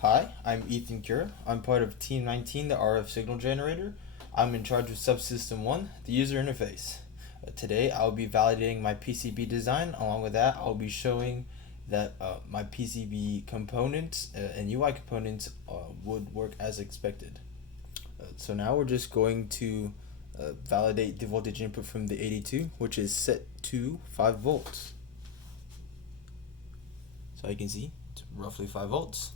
Hi, I'm Ethan Cura. I'm part of Team 19, the RF signal generator. I'm in charge of Subsystem 1, the user interface. Today I'll be validating my PCB design. Along with that, I'll be showing that my PCB components and UI components would work as expected. So now we're just going to validate the voltage input from the 82, which is set to 5 volts. So you can see it's roughly 5 volts.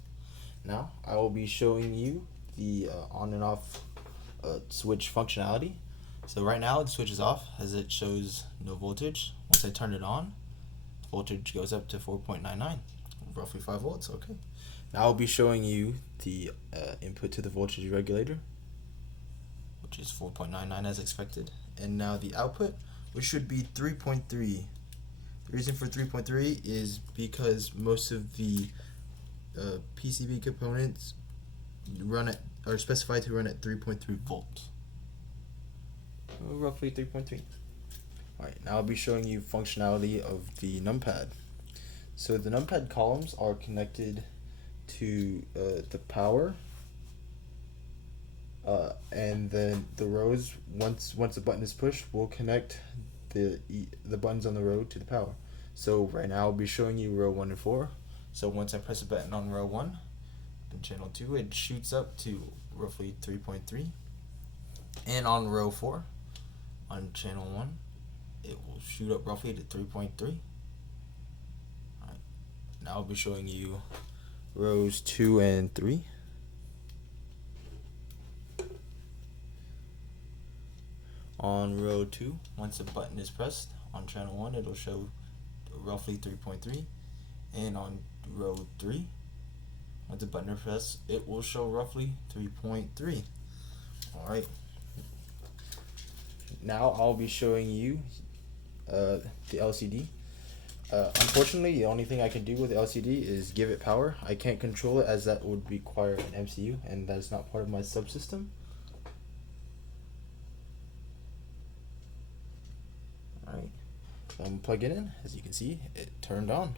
Now I will be showing you the on and off switch functionality. So right now the switch is off as it shows no voltage. Once I turn it on, the voltage goes up to 4.99, roughly 5 volts. Okay. Now I'll be showing you the input to the voltage regulator, which is 4.99 as expected. And now the output, which should be 3.3. The reason for 3.3 is because most of the PCB components are specified to run at 3.3 volts. Roughly 3.3. Alright, now I'll be showing you functionality of the numpad. So the numpad columns are connected to the power, and then the rows, once the button is pushed, will connect the buttons on the row to the power. So right now I'll be showing you row 1 and 4. So once I press a button on row 1, in channel 2 it shoots up to roughly 3.3, and on row 4, on channel 1, it will shoot up roughly to 3.3. Alright, now I'll be showing you rows 2 and 3. On row 2, once a button is pressed on channel 1, it'll show roughly 3.3, and on row 3, once the button is pressed, it will show roughly 3.3. Alright, now I'll be showing you the LCD. Unfortunately, the only thing I can do with the LCD is give it power. I can't control it as that would require an MCU, and that is not part of my subsystem. Alright, so I'm plugging it in. As you can see, it turned on.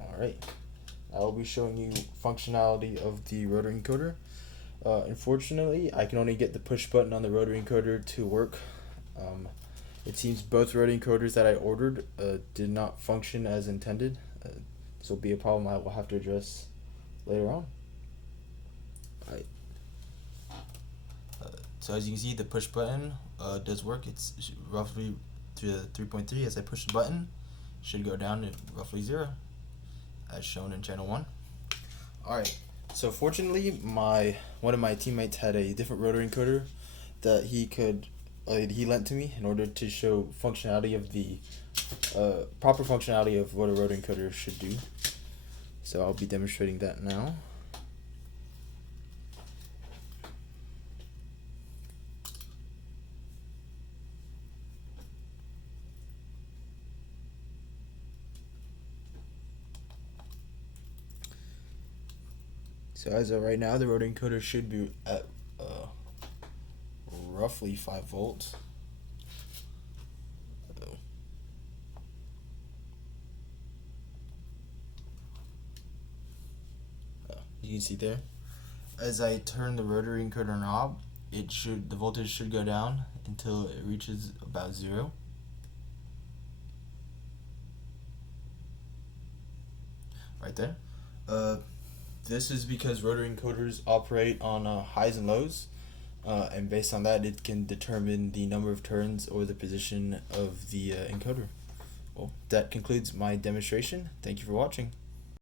Alright, I'll be showing you functionality of the rotary encoder. Unfortunately, I can only get the push button on the rotary encoder to work. It seems both rotary encoders that I ordered did not function as intended. This will be a problem I will have to address later on. Alright. So as you can see, the push button does work. It's roughly to 3.3. As I push the button, it should go down to roughly 0, as shown in channel 1. Alright, so fortunately one of my teammates had a different rotary encoder that he lent to me in order to show functionality of the proper functionality of what a rotary encoder should do. So I'll be demonstrating that now. So as of right now, the rotary encoder should be at roughly 5 volts. You can see there. As I turn the rotary encoder knob, the voltage should go down until it reaches about 0. Right there. This is because rotary encoders operate on highs and lows, and based on that it can determine the number of turns or the position of the encoder. Well, that concludes my demonstration. Thank you for watching.